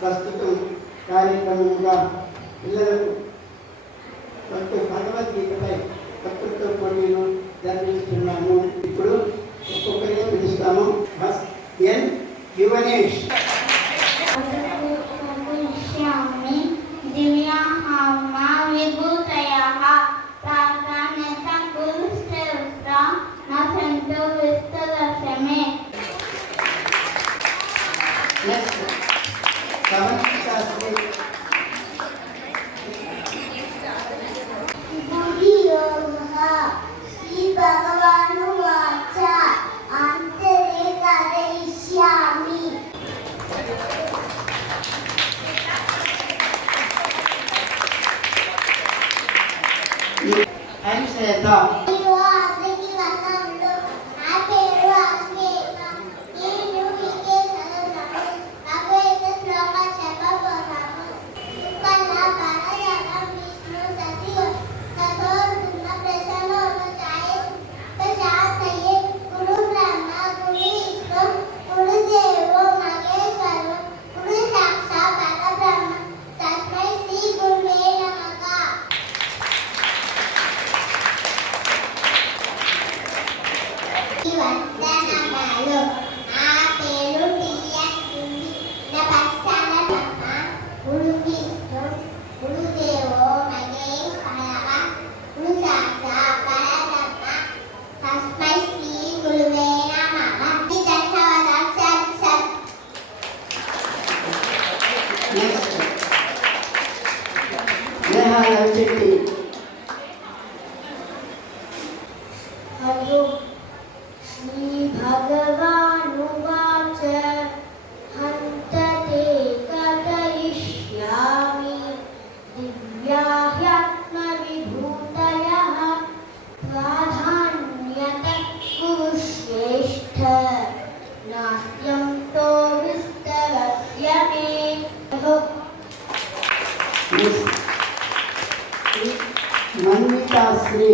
ప్రస్తుతం కార్యక్రమంగా పిల్లలకు భగవద్గీతపై వక్తృత్వ పోటీలు జరిపిస్తున్నాము. ఇప్పుడు ఒక్కొక్కరిగా పిలుస్తాము. ఎన్ యువనేష్, మన్వితాశ్రీ,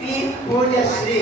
పి పూజశ్రీ,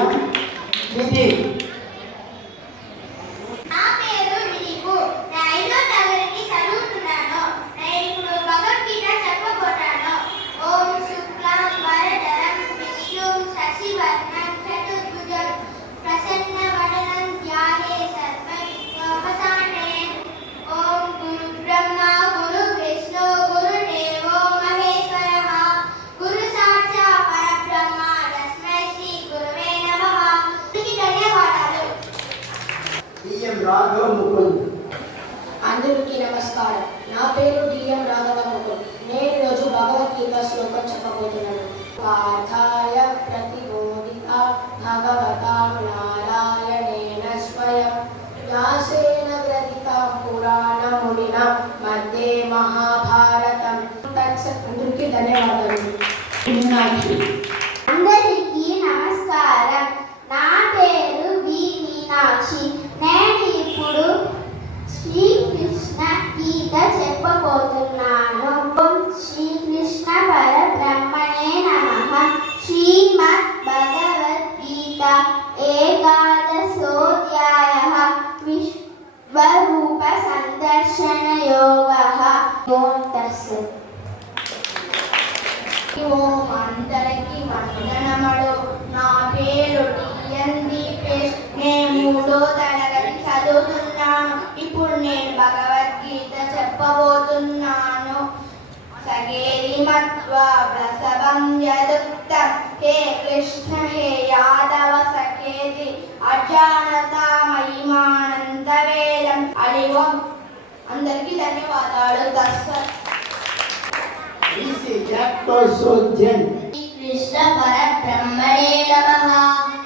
ఎం విధి. నా పేరు దిలీపు. నేను 5వ తరగతి చదువుతున్నాను. నేను ఇప్పుడు భగవద్గీత చెప్పబోతాను. ఓం శుక్లాం వరదరం విష్ణుం శశివర్ణం చతుర్భుజం ప్రసన్నవదనం ధ్యాయే సర్వవిఘ్నోపశాంతయే. ఓం గురు బ్రహ్మ గురు విష్ణు గురుదేవో మహేశ్వరః. గురు సాక్షాత్ పరబ్రహ్మ తస్మై శ్రీ గురవే నమః. అందరికీ ధన్యవాదాలు. డిఎం రాఘవ ముకుంద్. అందరికీ నమస్కారం. నా పేరు డిఎం రాఘవ ముకుంద్. నేను ఈరోజు భగవద్గీత శ్లోకం చెప్పబోతున్నాను. పాఠాయ ప్రతిబోధిత భగవతా నారాయణేన స్వయం వ్యాసేన గ్రథితం పురాణమునిన మధ్యే మహాభారతం. అందరికీ ధన్యవాదాలు. మీనాక్షి. అందరికీ నమస్కారం. నా పేరు వి మీనాక్షి. నేను ఇప్పుడు శ్రీకృష్ణ గీత చెప్పబోతున్నాను. ఓం శ్రీకృష్ణ పరబ్రహ్మణే నమః. శ్రీమద్ భగవద్గీత ఏకాదశోऽధ్యాయः విశ్వరూప సందర్శన యోగः. ఓం తత్సత్. ఓం అందరికీ వందనములు. నా పేరు డిఎన్ దీపేష్. నేను 3వ తరగతి చదువుతున్నాను. ఇప్పుడు నేను భగవద్గీత చెప్పబోతున్నాను. సగేరి మత్వా ప్రసవం యదుక్తం హే కృష్ణ హే యాదవ సఖేతి అజానతా మహిమానంత వేదం. అలివం. అందరికీ ధన్యవాదాలు. తస్సత్. ఈసీ జాక్టోసోజన్. కృష్ణ పరబ్రహ్మణే నమః.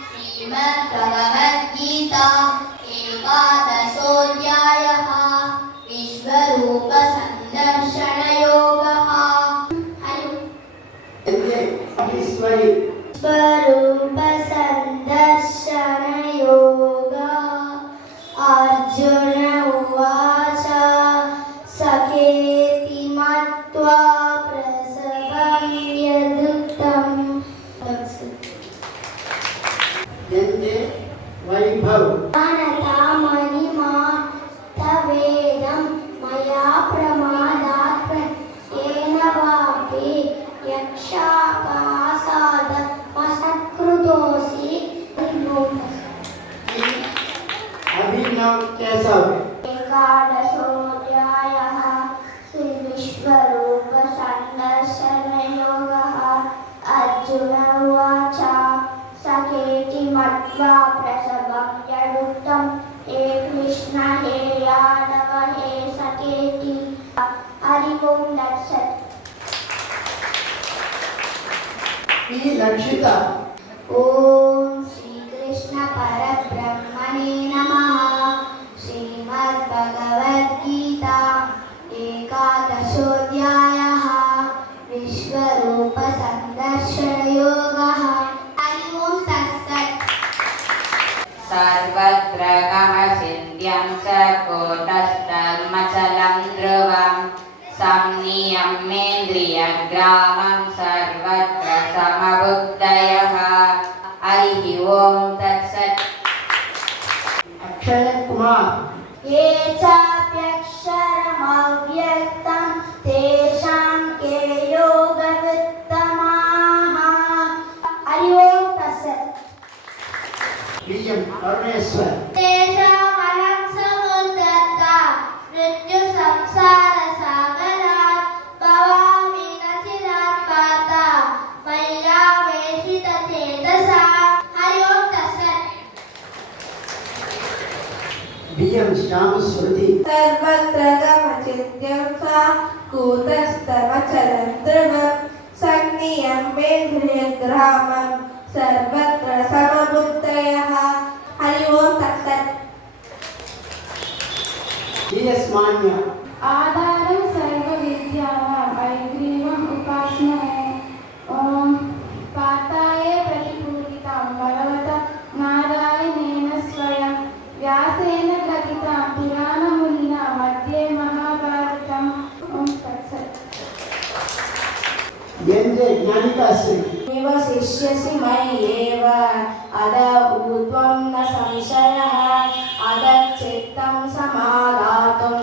శ్రీమద్ భగవద్గీత ఏకాదశోऽధ్యాయः విశ్వరూప సందర్శన యోగः. ఈశ్వరి. విశ్వరూప సందర్శన యోగः. అర్జున ఉవాచ సఖేతి మత్వా ప్రసవం యదుక్తం. ఎంజే వైభవ్. వేదం మయా ప్రమాదాత్ ఏన వాపి యక్షాపాసాద మసత్కృతోసి. అభినవ్ కేశవ్. ఏకాదశోऽధ్యాయः శ్రీ విశ్వరూప సందర్శన యోగः. అర్జున ఉవాచ సఖేతి మత్వా ప్రసవం యదుక్తం హే కృష్ణ హే యాదవ హే సఖేతి. హరి ఓం తత్సత్. ఈ లక్షిత. ఓం శ్రీకృష్ణ పరబ్రహ్మణే నమః. శ్రీమద్ భగవద్గీత ఏకాదశోऽధ్యాయः విశ్వరూప సందర్శన యోగः. హరి ఓం తత్సత్. सर्वत्र गमचिन्त्यं च कूटस्थमचलं ध्रुवं संनियम्येन्द्रियग्रामं सर्वत्र समबुद्धयः. हरिः ओं तत्सत्. అక్షయ్ కుమార్. ये चाप्यक्षरमव्यक्तं तेषां के योगवित्तमाः. हरि ओं तत्सत्. బిఎం కరుణేశ్వర్. तेषामहं समुद्धर्ता मृत्यु संसार सागरात् भवामि न चिरात् पाता मय्या वेशितचेतसा. हरि ओं तत्सत्. బిఎం శ్యామస్వతి. सर्वत्र गमचिन्त्यं सा कूटस्थमचलं ध्रुवं संनियम्येन्द्रियग्रामं सर्वत्र समबुद्धयः. हरि ओं तत्सत्. జిఎస్ మాన్య. आधारं सर्वविद्यानां हयग्रीवम् उपास्महे. ॐ पाताय प्रतिपूजितां भगवता नारायणेन स्वयं व्यासेन ग्रथितां पुराणमुनिना मध्ये महाभारतम्. ॐ तत्सत्. ఎంజే జ్ఞానికాశ్రీ. वसिष्यसि मय्येव अदभूत्वं न संशयः अदच्चित्तं समादातुं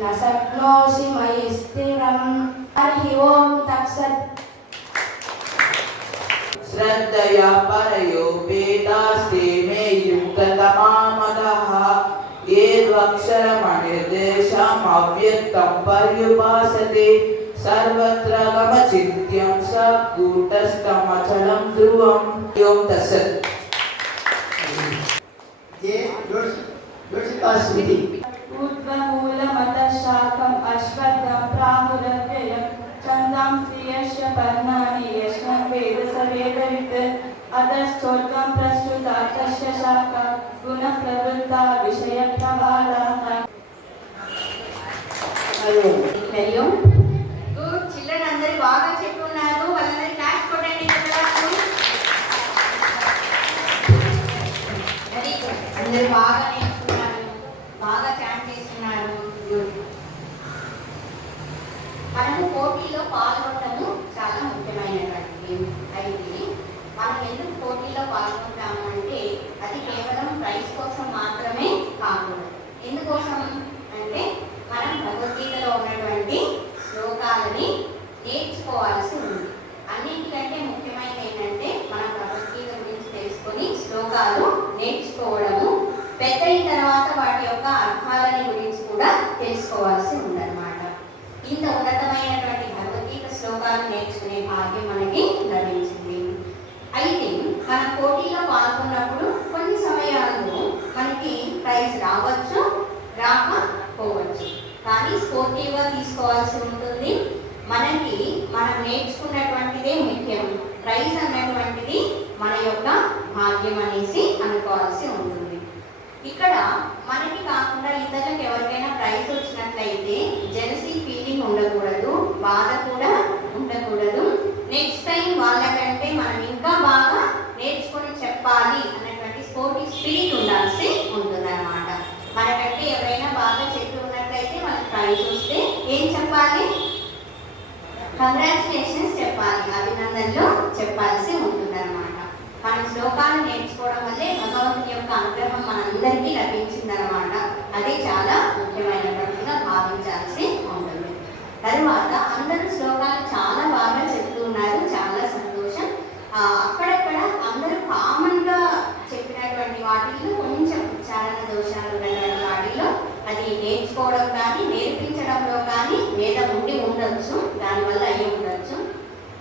न शक्नोषि मयि स्थिरम् हरि ओं तत्सत् श्रद्धया परयोपेतास्ते मे युक्ततमा मदः ये द्वक्षरमनिर्देशम् अव्यक्तं पर्युपासते सर्वत्र गमचिन्त्यं स कूटस्थमचलं ध्रुवम् ओं तत्सत्। जे योषिका स्मृति ऊर्ध्वमूलमतशाखम् अश्वत्थं प्राहुरव्ययं छन्दांसि यस्य पर्णानि यस्मिन् वेदस वेदवित् अधश्चोर्ध्वं प्रस्तुता तस्य शाखा गुणप्रवृत्ता विषयप्रवालाः। మరియు గుడ్ చిల్డ్రన్ అందరూ బాగా చెప్తున్నారు. వాళ్ళందరూ క్లాస్ కొట్టండి. Very good. అందరూ బాగా నేర్చుకున్నారు, బాగా చాట్ చేస్తున్నారు. గుడ్. మనము పోటీలో పాల్గొనడము చాలా ముఖ్యమైనటువంటిది. అయితే మనం ఎందుకు పోటీలో పాల్గొంటాము అంటే అది కేవలం ప్రైజ్ కోసం మాత్రమే కాకూడదు. ఎందుకోసం అంటే మనం భగవద్గీతలో ఉన్నటువంటి శ్లోకాలని నేర్చుకోవాల్సి ఉంది. అన్నింటికంటే ముఖ్యమైనది ఏంటంటే మనం భగవద్గీత గురించి తెలుసుకొని శ్లోకాలు నేర్చుకోవడము, పెద్దయిన తర్వాత వాటి యొక్క అర్థాలని గురించి కూడా తెలుసుకోవాల్సి ఉందన్నమాట. ఇంత ఉన్నతమైనటువంటి భగవద్గీత శ్లోకాలు నేర్చుకునే భాగ్యం మనకి లభించింది. అయితే మనం పోటీలో పాల్గొన్నప్పుడు కొన్ని సమయాల్లో మనకి ప్రైజ్ రావచ్చు, రాకపోవచ్చు. కానీ స్పోర్టివ్గా తీసుకోవాల్సి ఉంటుంది. మనకి మనం నేర్చుకున్నటువంటిదే ముఖ్యం. ప్రైజ్ అన్నటువంటిది మన యొక్క భాగ్యం అనేసి అనుకోవాల్సి ఉంటుంది. ఇక్కడ మనకి కాకుండా ఇతరులకు ఎవరికైనా ప్రైజ్ వచ్చినట్లయితే జెలసీ ఫీలింగ్ ఉండకూడదు, బాధ కూడా ఉండకూడదు. నెక్స్ట్ టైం వాళ్ళకంటే మనం ఇంకా బాగా నేర్చుకొని చెప్పాలి అన్నటువంటి స్పోర్టివ్ స్పిరిట్ ఉండాల్సి ఉంటుంది అన్నమాట. మనకంటే ఎవరైనా బాగా చెప్పి ఉన్నట్లయితే మనకు ప్రైజ్ వస్తే ఏం చెప్పాలి? కంగ్రాచులేషన్స్ చెప్పాలి, అభినందనలు చెప్పాల్సి ఉంటుంది అన్నమాట. మనం శ్లోకాలు నేర్చుకోవడం వల్లే భగవంతుని యొక్క అనుగ్రహం మనందరికీ లభించిందనమాట. అది చాలా ముఖ్యమైనటువంటిగా భావించాల్సి ఉంటుంది. తరువాత అందరూ శ్లోకాలు చాలా బాగా చెప్తున్నారు, చాలా సంతోషం. అక్కడక్కడ అందరూ కామన్గా చెప్పినటువంటి వాటిల్లో కొంచెం ఉచ్చారణ దోషాలు ఉన్నటువంటి వాటిల్లో అది నేర్చుకోవడం కానీ నేర్పించడంలో కానీ లేదా ఉండి ఉండొచ్చు, దానివల్ల అయ్యి ఉండొచ్చు.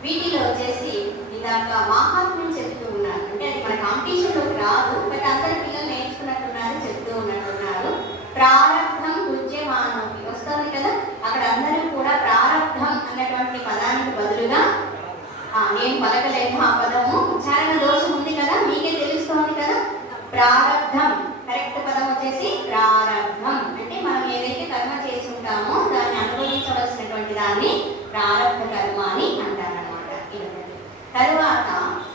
వీటిలో వచ్చేసి ఇందాక మహాత్మ్యం చెప్తూ ఉన్నారు. అంటే అది మన కాంపిటీషన్లోకి రాదు, బట్ అందరి పిల్లలు నేర్చుకున్నట్టున్నారు, చెప్తూ ఉన్నట్టున్నారు. ప్రారబ్ధం పూజ్యమానోపి వస్తుంది కదా, అక్కడ అందరూ కూడా ప్రారబ్ధం అన్నటువంటి పదానికి బదులుగా నేను పలకలేదు ఆ పదము, ఉచ్చారణ దోషం ఉంది కదా, మీకే తెలుస్తోంది కదా. ప్రారబ్ధం కరెక్ట్ పదం వచ్చేసి ప్రారబ్ధం. అంటే మనం ఏదైతే కర్మ చేసి ఉంటామో దాన్ని అనుభవించవలసినటువంటి దాన్ని ప్రారబ్ధ కర్మ అని అంటారనమాట. తరువాత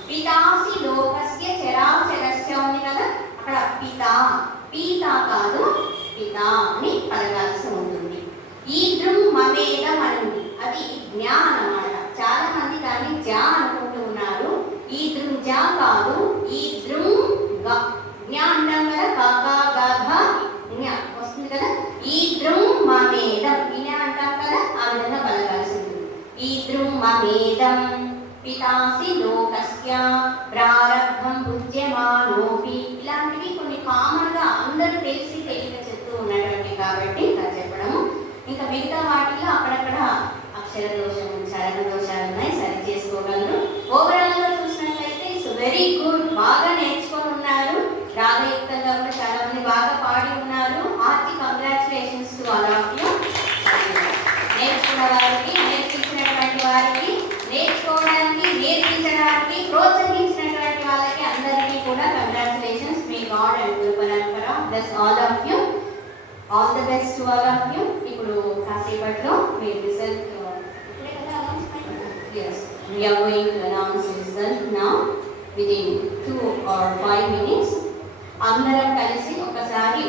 పితాసి లోకస్య చరాచరస్య ఉంది కదా, అక్కడ పితా, పీత కాదు పితా అని పలకాల్సి ఉంటుంది. ఈ దృం మమేదం అనుంది, అది జ్ఞా అన్నమాట. చాలా మంది దాన్ని జా అనుకుంటూ ఉన్నారు. ఈ దృం జా కాదు, ఈ దృం గ. జ్ఞా అంటాం కదా, కాకా గాఘ జ్ఞ వస్తుంది కదా. ఈ దృం మమేదం ఇన అంటాం కదా, ఆ విధంగా పలకాల్సి ఉంటుంది. ఈ దృం మమేదం పితాసి లోకస్య ప్రారబ్ధం పూజ్యమానోపి. ఇలాంటివి కొన్ని కామన్గా అందరూ తెలిసి తెలియక చెప్తూ ఉన్నటువంటి కాబట్టి ఇలా చెప్పడము. ఇంకా మిగతా వాటిలో అక్కడక్కడ అక్షర దోషం, చరణ దోషాలు ఉన్నాయి, సరి చేసుకోగలరు. ఓవరాల్గా చూసినట్లయితే ఇట్స్ వెరీ గుడ్. బాగా నేర్చుకొని ఉన్నారు, రాగయుక్తంగా కూడా చాలా మంది బాగా పాడి ఉన్నారు. Hearty congratulations to all of you. నేర్చుకున్న వారికి, నేర్పించినటువంటి వారికి, నేర్చుకోవడానికి, నేర్పించడానికి ప్రోత్సహించినటువంటి వాళ్ళకి అందరికీ కూడా కంగ్రాచులేషన్స్. మే గాడ్ అండ్ గురు పరంపర bless all of you. All the best to all of you. ఇప్పుడు కాసేపట్లో మీ result yes we are going to announce result now within 2 or 5 minutes. అందరం కలిసి ఒకసారి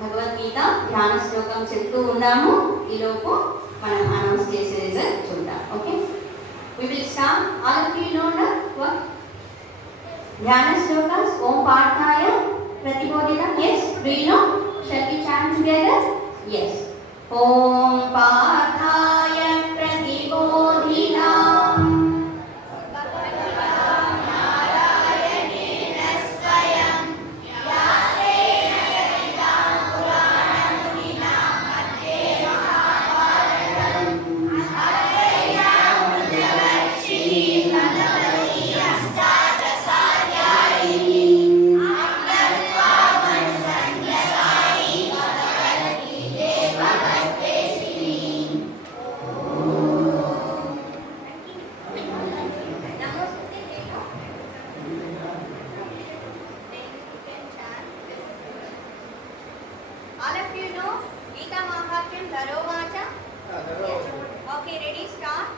భగవద్గీత ధ్యాన శ్లోకం చెప్తూ ఉన్నాము. ఈలోపు మనం అనౌన్స్ చేసే రిజల్ట్ చూద్దాం. Okay. We will start. All of you know the what? Dhyana slokas. Om Partaya Pratibodhita. Yes. Do you know? Shall we chant together? Yes. Om Partaya Pratibodhita. All of you know Gita Mahatyam Dharovacha? Okay, ready, start.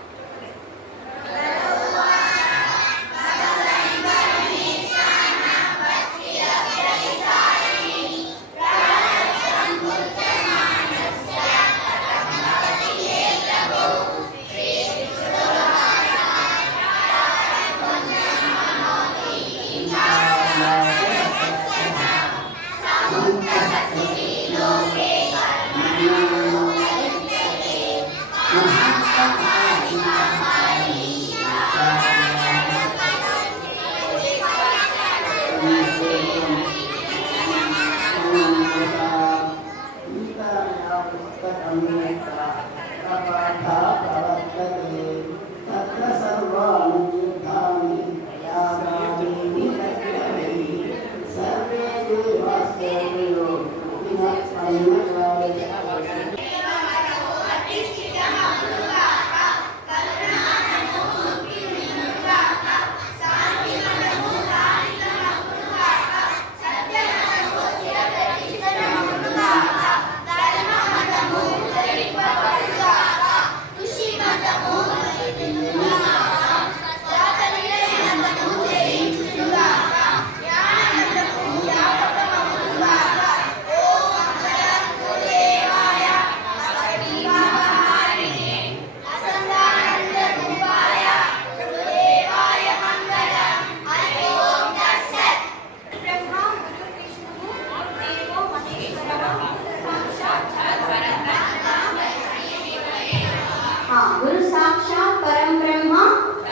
Guru Sakshat Param Brahma,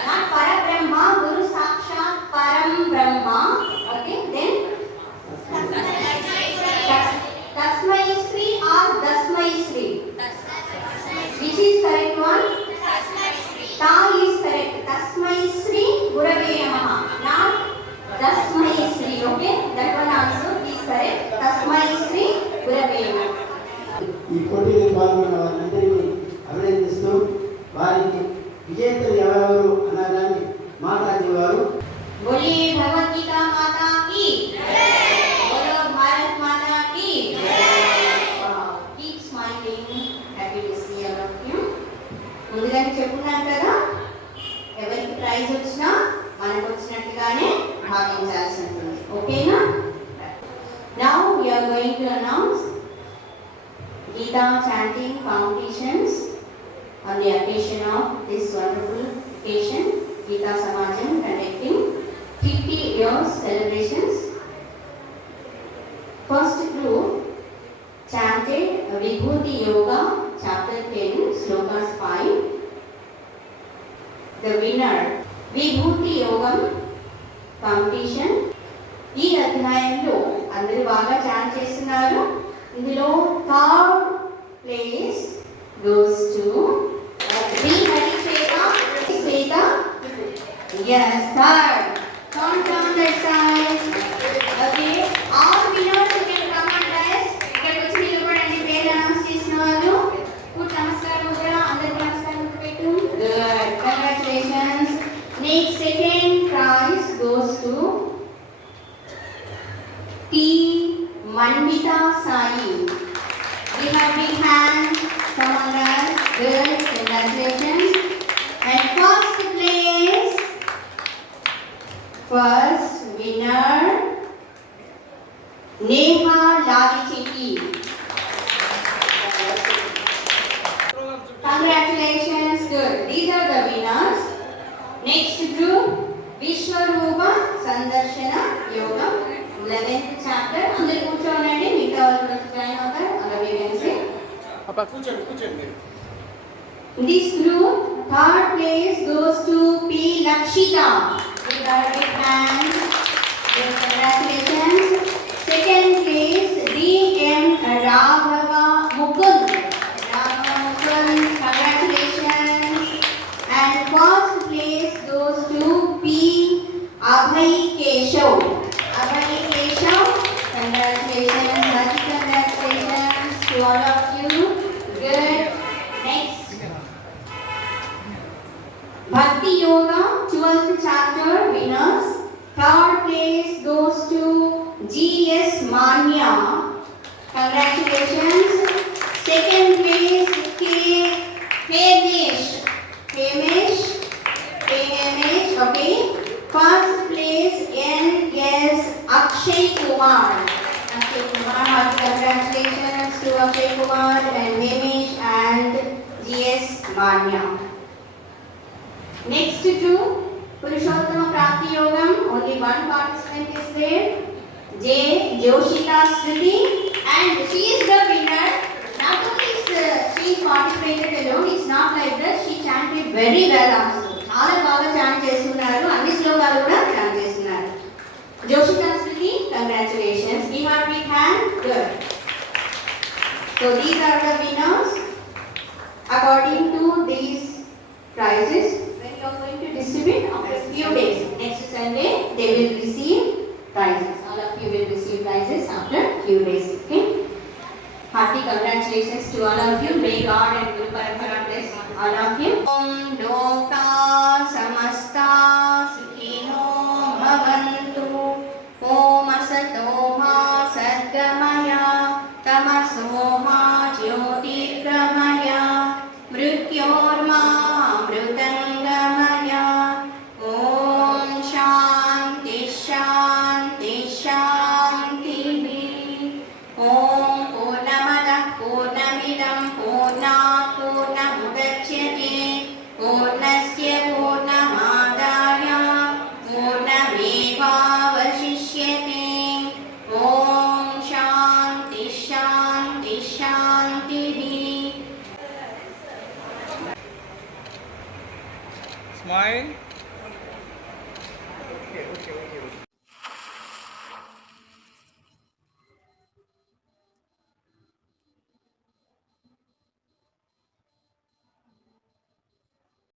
not Para Brahma, Guru Sakshat Param Brahma. Okay, then Tasmai Sri or Dasmai Sri? Which is correct one? Ta is correct. Tasmai Sri Gurave Namaha, not Dasmai Sri. Okay, that one also is correct. Tasmai Sri Gurave Namaha. ఈ పోటీలో పాల్గొన్న వారందరినీ అభినందిస్తూ వారికి విజేతలు ఎవరెవరు అన్నదాన్ని మాట్లాడేవారు. बोलिए भगवत गीता माता की जय, बोलो भारत माता की जय. Keep smiling. Happy to see all of you. ముందుగానే చెప్పుకున్నాను కదా, ఎవరికి ప్రైజ్ వచ్చినా మనకు వచ్చినట్టుగానే భావించాల్సి ఉంటుంది. ఓకేనా? Now we are going to announce Gita chanting competitions on the occasion of this wonderful occasion, Gita Samajam conducting 50 years celebrations. First group chanted Vibhuti Yoga chapter 10 slokas 5. The winner Vibhuti Yogam competition. ఈ అధ్యాయంలో అందరూ బాగా chant చేస్తున్నారు. ఇందులో third place goes to B. Harishweta. Shweta. Yes, third. Count on that side. Okay. All winners you can come and rise. ఇక్కడ వచ్చి నిలబడండి. పేరు అనౌన్స్ చేసిన వాళ్ళు. Put నమస్కారం కూడా అందరికీ నమస్కారం పెట్టు. Good. Congratulations. Next second prize goes to T. Manvita Sai. We have big hands from us. Good. Congratulations. And first place, first winner, Neha Lavichiti. Congratulations. Good. These are the winners. This group, third place goes to P. Lakshita. Give her a big hand. Congratulations. Second place, D.M. Raghava Mukund. Raghava Mukund, congratulations. And first place goes to P. Abhay Keshav. Abhay Keshav, congratulations. Happy congratulations to all of you. Good. Next. Bhakti Yoga 12th chapter winners. Third place goes to G.S. Manya. Congratulations. Second place Hamish. Okay. First place N.S. Akshay Kumar. Hearty congratulations to Akshay Kumar and Hamish and G.S. Manya. Next to Purushottama Prapti Yogam, only one participant is there, J. Joshita Sriti, and she is the winner. Not only is she participated alone, it's not like that, she chanted very well also. Chala baga chant chestunaru, anni slokalu kuda chant chestunaru. Joshita Sriti, congratulations. Give her a big hand. Good. So these are the winners. According to these prizes, when you are going to distribute after few days, next Sunday, they will receive prizes. All of you will receive prizes after few days. Okay. Hearty congratulations to all of you. May God and Guru Parampara bless all of you. Om Loka Samasta Sukhino Bhavantu. Om Asato Ma Sadgamaya Tamaso Ma Jyotirgamaya Mrityorma Mrutangamaya. Om Shanti Shanti Shanti. Om Purnamada Purnamidam Purnat Purnamudachyate Purnasya Purnamadaya Purnamevavashishyate. Om Shanti Shanti Shanti. Smile. Okay.